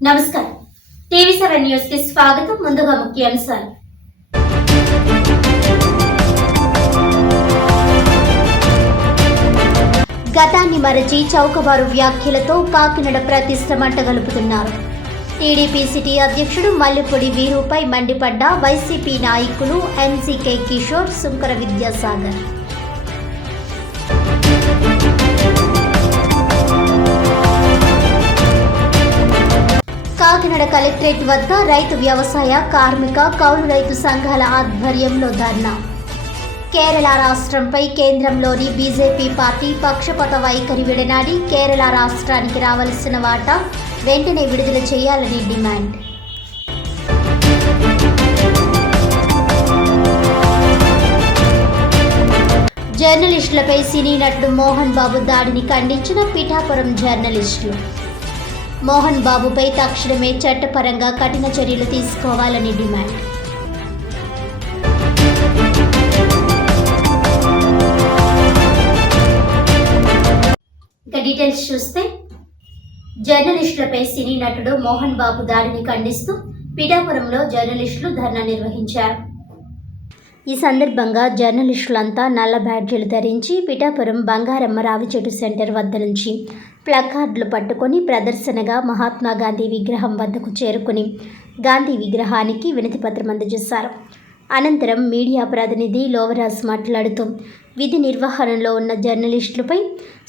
నమస్కారం టీవీ7 న్యూస్ కి స్వాగతం. ముందుగా ముఖ్యాంశాలు. గతాన్ని మరచి చౌకబారు వ్యాఖ్యలతో కాకినాడ ప్రతిష్ట మంటగలుపుతున్నారు. టీడీపీ సిటీ అధ్యక్షుడు మల్లెపూడి వీరుపై మండిపడ్డ వైసీపీ నాయకులు ఎన్సీకే కిషోర్, సుంకర విద్యాసాగర్. కాకినాడ కలెక్టరేట్ వద్ద రైతు వ్యవసాయ కార్మిక కౌలు రైతు సంఘాల ఆధ్వర్యంలో ధర్నా. కేరళ రాష్ట్రంపై కేంద్రంలోని బీజేపీ పార్టీ పక్షపాత వైఖరి విడనాడి కేరళ రాష్ట్రానికి రావాల్సిన వాటా వెంటనే విడుదల చేయాలని డిమాండ్. జర్నలిస్టులపై సినీ నటుడు మోహన్ బాబు దాడిని ఖండించిన పిఠాపురం జర్నలిస్టులు. మోహన్ బాబుపై తక్షణమే చట్టపరంగా కఠిన చర్యలు తీసుకోవాలని డిమాండ్. డీటెయిల్స్ చూస్తే, జర్నలిస్టులపై సినీ నటుడు మోహన్ బాబు దాడిని ఖండిస్తూ పిఠాపురంలో జర్నలిస్టులు ధర్నా నిర్వహించారు. ఈ సందర్భంగా జర్నలిస్టులంతా నల్ల బ్యాడ్జీలు ధరించి పిఠాపురం బంగారమ్మ రావిచెట్టు సెంటర్ వద్ద నుంచి ప్లకార్డులు పట్టుకొని ప్రదర్శనగా మహాత్మా గాంధీ విగ్రహం వద్దకు చేరుకుని గాంధీ విగ్రహానికి వినతిపత్రం అందజేశారు. అనంతరం మీడియా ప్రతినిధి లోవరాజ్ మాట్లాడుతూ విధి నిర్వహణలో ఉన్న జర్నలిస్టులపై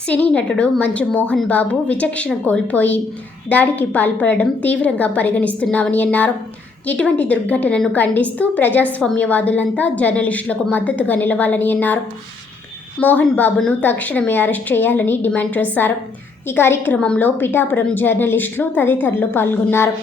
సినీ నటుడు మంచు మోహన్ బాబు విచక్షణ కోల్పోయి దాడికి పాల్పడడం తీవ్రంగా పరిగణిస్తున్నామని అన్నారు. ఇటువంటి దుర్ఘటనను ఖండిస్తూ ప్రజాస్వామ్యవాదులంతా జర్నలిస్టులకు మద్దతుగా నిలవాలని అన్నారు. మోహన్ బాబును తక్షణమే అరెస్ట్ చేయాలని డిమాండ్ చేశారు. ఈ కార్యక్రమంలో పిఠాపురం జర్నలిస్టులు తదితరులు పాల్గొన్నారు.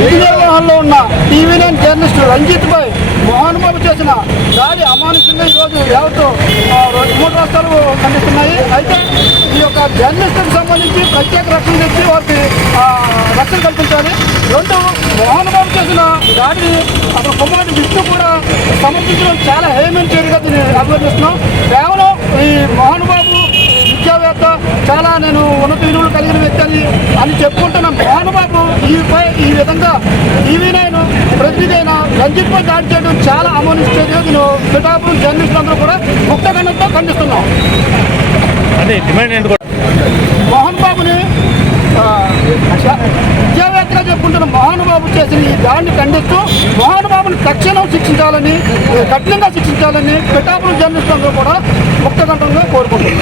విధి నిర్వహణలో ఉన్న టీవీ9 జర్నలిస్టు రంజిత్పై మోహన్ బాబు చేసిన దాడి అమానుషంగా ఈరోజు యావత్తు 3 రాష్ట్రాలు ఖండిస్తున్నాయి. అయితే ఈ యొక్క జర్నలిస్టులకు సంబంధించి ప్రత్యేక రక్షణ తెచ్చి వారికి రక్షణ కల్పించాలి. 2, మోహన్ బాబు చేసిన దాడిని అసలు కొమ్మరెడ్డి విష్ణు కూడా సమర్థించడం చాలా హేమైన చర్యగా దీన్ని అభివర్ణిస్తున్నాం. కేవలం ఈ మోహన్ బాబు విద్యావేత్త, చాలా నేను ఉన్నత విలువలు కలిగిన వ్యక్తి అని చెప్పుకుంటున్న మోహన్ బాబు ఈ విధంగా టీవీ9 ప్రతినిధి అయిన రంజిత్పై దాడి చేయడం చాలా అమానుషంగా నేను పిఠాపురం జర్నలిస్టులందరూ కూడా ముక్తగణంతో ఖండిస్తున్నాం. మోహన్ బాబుని విద్యావేత్తగా చెప్పుకుంటున్న మోహన్ బాబు చేసిన ఈ దాడిని ఖండిస్తూ మోహన్ బాబుని తక్షణం శిక్షించాలని, కఠినంగా శిక్షించాలని పిఠాపురం జర్నలిస్టులందరూ కూడా ముక్తగణంగా కోరుకుంటున్నారు.